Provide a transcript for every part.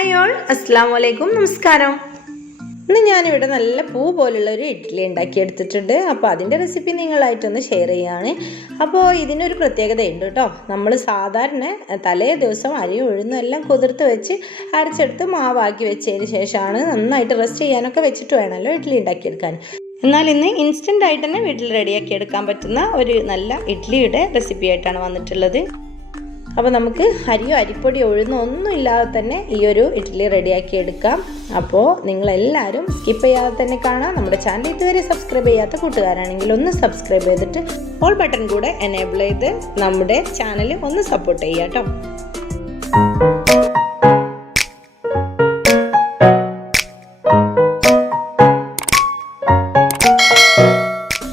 Hi all അസ്സാം വലൈക്കും നമസ്കാരം ഇന്ന് ഞാനിവിടെ നല്ല പൂ പോലുള്ള ഒരു ഇഡ്ഡലി ഉണ്ടാക്കിയെടുത്തിട്ടുണ്ട്. അപ്പോൾ അതിന്റെ റെസിപ്പി നിങ്ങളായിട്ടൊന്ന് ഷെയർ ചെയ്യുകയാണ്. അപ്പോൾ ഇതിനൊരു പ്രത്യേകതയുണ്ട് കേട്ടോ. നമ്മൾ സാധാരണ തലേ ദിവസം അരി ഉഴുന്നും എല്ലാം കുതിർത്ത് വെച്ച് അരച്ചെടുത്ത് മാവാക്കി വെച്ചതിന് ശേഷമാണ് നന്നായിട്ട് റെസ്റ്റ് ചെയ്യാനൊക്കെ വെച്ചിട്ട് വേണമല്ലോ ഇഡ്ഡലി ഉണ്ടാക്കിയെടുക്കാൻ. എന്നാൽ ഇന്ന് ഇൻസ്റ്റന്റ് ആയിട്ട് തന്നെ വീട്ടിൽ റെഡിയാക്കി എടുക്കാൻ പറ്റുന്ന ഒരു നല്ല ഇഡ്ഡലിയുടെ റെസിപ്പി ആയിട്ടാണ് വന്നിട്ടുള്ളത്. അപ്പോൾ നമുക്ക് അരിയോ അരിപ്പൊടിയോ ഉഴുന്നോ ഒന്നും ഇല്ലാതെ തന്നെ ഈ ഒരു ഇഡ്ഡലി റെഡിയാക്കി എടുക്കാം. അപ്പോൾ നിങ്ങളെല്ലാവരും സ്കിപ്പ് ചെയ്യാതെ തന്നെ കാണാം. നമ്മുടെ ചാനൽ ഇതുവരെ സബ്സ്ക്രൈബ് ചെയ്യാത്ത കൂട്ടുകാരാണെങ്കിൽ ഒന്ന് സബ്സ്ക്രൈബ് ചെയ്തിട്ട് ഓൾ ബട്ടൺ കൂടെ എനേബിൾ ചെയ്ത് നമ്മുടെ ചാനൽ ഒന്ന് സപ്പോർട്ട് ചെയ്യാം കേട്ടോ.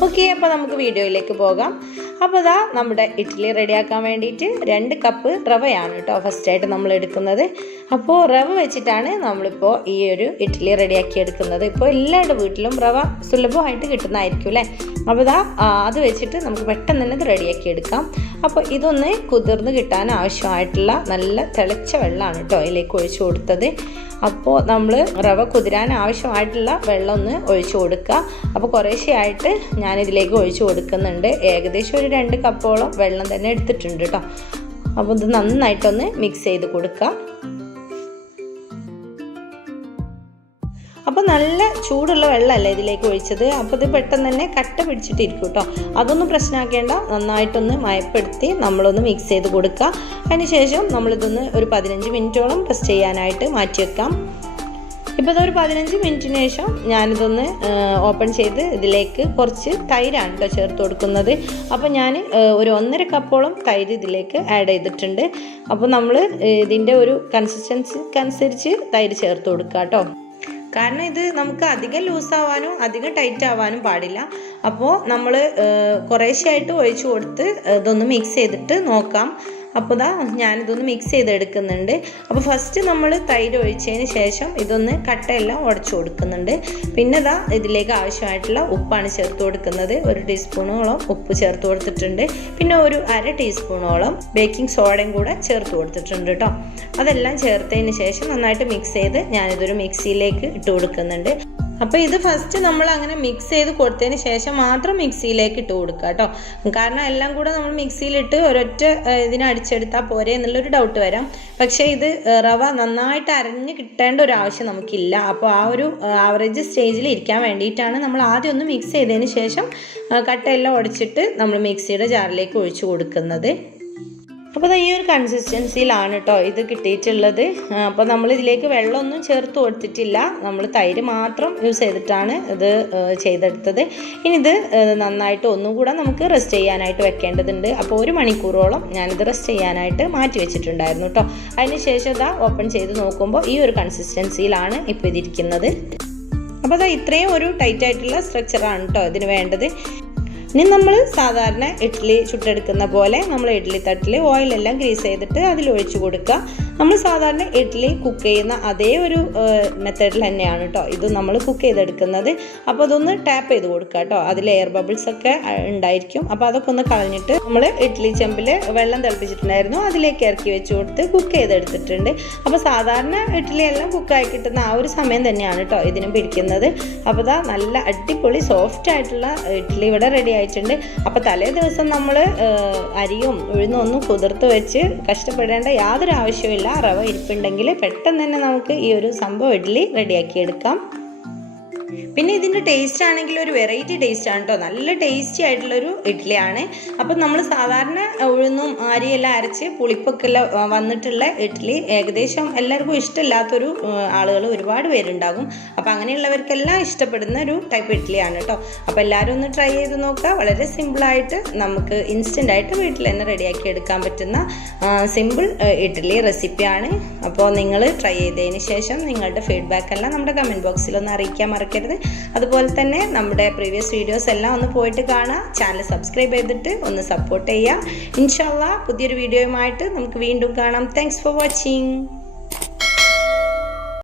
ഓക്കെ അപ്പോൾ നമുക്ക് വീഡിയോയിലേക്ക് പോകാം. അപ്പോൾ ഇതാ നമ്മുടെ ഇഡ്ഡലി റെഡിയാക്കാൻ വേണ്ടിയിട്ട് രണ്ട് കപ്പ് റവയാണ് കേട്ടോ ഫസ്റ്റായിട്ട് നമ്മൾ എടുക്കുന്നത്. അപ്പോൾ റവ വെച്ചിട്ടാണ് നമ്മളിപ്പോൾ ഈ ഒരു ഇഡ്ഡലി റെഡിയാക്കി എടുക്കുന്നത്. ഇപ്പോൾ എല്ലാവരുടെ വീട്ടിലും റവ സുലഭമായിട്ട് കിട്ടുന്നതായിരിക്കും അല്ലേ? അപ്പോൾ ഇതാ അത് വെച്ചിട്ട് നമുക്ക് പെട്ടെന്ന് തന്നെ ഇത് റെഡിയാക്കി എടുക്കാം. അപ്പോൾ ഇതൊന്ന് കുതിർന്ന് കിട്ടാൻ ആവശ്യമായിട്ടുള്ള നല്ല തിളച്ച വെള്ളമാണ് കേട്ടോ അതിലേക്ക് ഒഴിച്ചു കൊടുത്തത്. അപ്പോൾ നമ്മൾ റവ കുതിരാൻ ആവശ്യമായിട്ടുള്ള വെള്ളം ഒന്ന് ഒഴിച്ചു കൊടുക്കുക. അപ്പോൾ കുറേശ്ശെയായിട്ട് ഞാനിതിലേക്ക് ഒഴിച്ചു കൊടുക്കുന്നുണ്ട്. ഏകദേശം ഒരു രണ്ട് കപ്പോളം വെള്ളം തന്നെ എടുത്തിട്ടുണ്ട് കേട്ടോ അപ്പോൾ ഇത് നന്നായിട്ടൊന്ന് മിക്സ് ചെയ്ത് കൊടുക്കുക അപ്പോൾ നല്ല ചൂടുള്ള വെള്ളമല്ലേ ഇതിലേക്ക് ഒഴിച്ചത്? അപ്പോൾ ഇത് പെട്ടെന്ന് തന്നെ കട്ട പിടിച്ചിട്ടിരിക്കും കേട്ടോ അതൊന്നും പ്രശ്നമാക്കേണ്ട. നന്നായിട്ടൊന്ന് മയപ്പെടുത്തി നമ്മളൊന്ന് മിക്സ് ചെയ്ത് കൊടുക്കുക അതിനുശേഷം നമ്മളിതൊന്ന് ഒരു പതിനഞ്ച് മിനിറ്റോളം റെസ്റ്റ് ചെയ്യാനായിട്ട് മാറ്റി വെക്കാം. ഇപ്പോൾ ഇതൊരു പതിനഞ്ച് മിനിറ്റിന് ശേഷം ഞാനിതൊന്ന് ഓപ്പൺ ചെയ്ത് ഇതിലേക്ക് കുറച്ച് തൈരാണ് കേട്ടോ ചേർത്ത് കൊടുക്കുന്നത്. അപ്പോൾ ഞാൻ ഒരു ഒന്നര കപ്പോളം തൈര് ഇതിലേക്ക് ആഡ് ചെയ്തിട്ടുണ്ട്. അപ്പോൾ നമ്മൾ ഇതിന്റെ ഒരു കൺസിസ്റ്റൻസിക്ക് അനുസരിച്ച് തൈര് ചേർത്ത് കൊടുക്കുക കേട്ടോ കാരണം ഇത് നമുക്ക് അധികം ലൂസ് ആവാനും അധികം ടൈറ്റ് ആവാനും പാടില്ല. അപ്പോൾ നമ്മൾ കുറേശ്ശെയായിട്ട് ഒഴിച്ചു കൊടുത്ത് ഇതൊന്ന് മിക്സ് ചെയ്തിട്ട് നോക്കാം. അപ്പോൾ ഇതാ ഞാനിതൊന്ന് മിക്സ് ചെയ്തെടുക്കുന്നുണ്ട്. അപ്പോൾ ഫസ്റ്റ് നമ്മൾ തൈര് ഒഴിച്ചതിന് ശേഷം ഇതൊന്ന് കട്ടയെല്ലാം ഉടച്ചു കൊടുക്കുന്നുണ്ട്. പിന്നെ ഇതാ ഇതിലേക്ക് ആവശ്യമായിട്ടുള്ള ഉപ്പാണ് ചേർത്ത് കൊടുക്കുന്നത്. ഒരു ടീസ്പൂണോളം ഉപ്പ് ചേർത്ത് കൊടുത്തിട്ടുണ്ട്. പിന്നെ ഒരു അര ടീസ്പൂണോളം ബേക്കിംഗ് സോഡയും കൂടെ ചേർത്ത് കൊടുത്തിട്ടുണ്ട് കേട്ടോ അതെല്ലാം ചേർത്തതിന് ശേഷം നന്നായിട്ട് മിക്സ് ചെയ്ത് ഞാനിതൊരു മിക്സിയിലേക്ക് ഇട്ട് കൊടുക്കുന്നുണ്ട്. അപ്പോൾ ഇത് ഫസ്റ്റ് നമ്മൾ അങ്ങനെ മിക്സ് ചെയ്ത് കൊടുത്തതിന് ശേഷം മാത്രം മിക്സിയിലേക്ക് ഇട്ട് കൊടുക്കുക കേട്ടോ കാരണം എല്ലാം കൂടെ നമ്മൾ മിക്സിയിലിട്ട് ഒരൊറ്റ ഇതിന് അടിച്ചെടുത്താൽ പോരെ എന്നുള്ളൊരു ഡൗട്ട് വരാം. പക്ഷേ ഇത് റവ നന്നായിട്ട് അരഞ്ഞ് കിട്ടേണ്ട ഒരു ആവശ്യം നമുക്കില്ല. അപ്പോൾ ആ ഒരു ആവറേജ് സ്റ്റേജിൽ ഇരിക്കാൻ വേണ്ടിയിട്ടാണ് നമ്മൾ ആദ്യം ഒന്ന് മിക്സ് ചെയ്തതിന് ശേഷം കട്ടയെല്ലാം ഉടച്ചിട്ട് നമ്മൾ മിക്സിയുടെ ജാറിലേക്ക് ഒഴിച്ചു കൊടുക്കുന്നത്. അപ്പോൾ ഈ ഒരു കൺസിസ്റ്റൻസിയിലാണ് കേട്ടോ ഇത് കിട്ടിയിട്ടുള്ളത്. അപ്പോൾ നമ്മൾ ഇതിലേക്ക് വെള്ളമൊന്നും ചേർത്ത് കൊടുത്തിട്ടില്ല. നമ്മൾ തൈര് മാത്രം യൂസ് ചെയ്തിട്ടാണ് ഇത് ചെയ്തെടുത്തത്. ഇനി ഇത് നന്നായിട്ട് ഒന്നും കൂടെ നമുക്ക് റെസ്റ്റ് ചെയ്യാനായിട്ട് വെക്കേണ്ടതുണ്ട്. അപ്പോൾ ഒരു മണിക്കൂറോളം ഞാനിത് റെസ്റ്റ് ചെയ്യാനായിട്ട് മാറ്റി വെച്ചിട്ടുണ്ടായിരുന്നു കേട്ടോ അതിന് ശേഷം ഇതാ ഓപ്പൺ ചെയ്ത് നോക്കുമ്പോൾ ഈ ഒരു കൺസിസ്റ്റൻസിയിലാണ് ഇപ്പോൾ ഇതിരിക്കുന്നത്. അപ്പോൾ അതാ ഇത്രയും ഒരു ടൈറ്റ് ആയിട്ടുള്ള സ്ട്രക്ചറാണ് കേട്ടോ ഇതിന് വേണ്ടത്. ഇനി നമ്മൾ സാധാരണ ഇഡ്ഡലി ചുട്ടെടുക്കുന്ന പോലെ നമ്മൾ ഇഡ്ഡലി തട്ടിൽ ഓയിലെല്ലാം ഗ്രീസ് ചെയ്തിട്ട് അതിൽ ഒഴിച്ചു കൊടുക്കുക. നമ്മൾ സാധാരണ ഇഡ്ഡലി കുക്ക് ചെയ്യുന്ന അതേ ഒരു മെത്തേഡിൽ തന്നെയാണ് കേട്ടോ ഇത് നമ്മൾ കുക്ക് ചെയ്തെടുക്കുന്നത്. അപ്പോൾ അതൊന്ന് ടാപ്പ് ചെയ്ത് കൊടുക്കുക കേട്ടോ അതിൽ എയർ ബബിൾസ് ഒക്കെ ഉണ്ടായിരിക്കും. അപ്പോൾ അതൊക്കെ ഒന്ന് കളഞ്ഞിട്ട് നമ്മൾ ഇഡ്ഡലി ചെമ്പിൽ വെള്ളം തിളപ്പിച്ചിട്ടുണ്ടായിരുന്നു. അതിലേക്ക് ഇറക്കി വെച്ച് കൊടുത്ത് കുക്ക് ചെയ്തെടുത്തിട്ടുണ്ട്. അപ്പോൾ സാധാരണ ഇഡ്ഡലി എല്ലാം കുക്കായി കിട്ടുന്ന ആ ഒരു സമയം തന്നെയാണ് കേട്ടോ ഇതിനും പിടിക്കുന്നത്. അപ്പോൾ ഇതാ നല്ല അടിപൊളി സോഫ്റ്റ് ആയിട്ടുള്ള ഇഡ്ഡലി ഇവിടെ റെഡി ആയിട്ടുണ്ട്. അപ്പോൾ തലേ ദിവസം നമ്മൾ അരിയും ഉഴുന്നും ഒന്നും കുതിർത്ത് വെച്ച് കഷ്ടപ്പെടേണ്ട യാതൊരു ആവശ്യമില്ല റവ ഇരിപ്പുണ്ടെങ്കിൽ പെട്ടെന്ന് തന്നെ നമുക്ക് ഈ ഒരു സംഭവം ഇഡ്ഡലി റെഡിയാക്കി എടുക്കാം. പിന്നെ ഇതിന്റെ ടേസ്റ്റ് ആണെങ്കിൽ ഒരു വെറൈറ്റി ടേസ്റ്റ് ആണ് കേട്ടോ നല്ല ടേസ്റ്റി ആയിട്ടുള്ളൊരു ഇഡ്ഡലിയാണ്. അപ്പം നമ്മൾ സാധാരണ ഉഴുന്നും അരിയെല്ലാം അരച്ച് പുളിപ്പൊക്കെ വന്നിട്ടുള്ള ഇഡ്ഡലി ഏകദേശം എല്ലാവർക്കും ഇഷ്ടമില്ലാത്തൊരു ആളുകൾ ഒരുപാട് പേരുണ്ടാകും. അപ്പം അങ്ങനെയുള്ളവർക്കെല്ലാം ഇഷ്ടപ്പെടുന്ന ഒരു ടൈപ്പ് ഇഡ്ഡലിയാണ് കേട്ടോ അപ്പോൾ എല്ലാവരും ഒന്ന് ട്രൈ ചെയ്ത് നോക്കുക. വളരെ സിമ്പിളായിട്ട് നമുക്ക് ഇൻസ്റ്റന്റ് ആയിട്ട് വീട്ടിൽ തന്നെ റെഡിയാക്കി എടുക്കാൻ പറ്റുന്ന സിമ്പിൾ ഇഡ്ഡലി റെസിപ്പിയാണ് അപ്പോൾ നിങ്ങൾ ട്രൈ ചെയ്തതിന് ശേഷം നിങ്ങളുടെ ഫീഡ്ബാക്ക് എല്ലാം നമ്മുടെ കമന്റ് ബോക്സിൽ ഒന്ന് അറിയിക്കാൻ മറക്കരുത്. അതുപോലെ തന്നെ നമ്മുടെ പ്രീവിയസ് വീഡിയോസ് എല്ലാം ഒന്ന് പോയിട്ട് കാണാം. ചാനൽ സബ്സ്ക്രൈബ് ചെയ്തിട്ട് ഒന്ന് സപ്പോർട്ട് ചെയ്യാം. ഇൻഷാല്ല പുതിയൊരു വീഡിയോയുമായിട്ട് നമുക്ക് വീണ്ടും കാണാം. Thanks for watching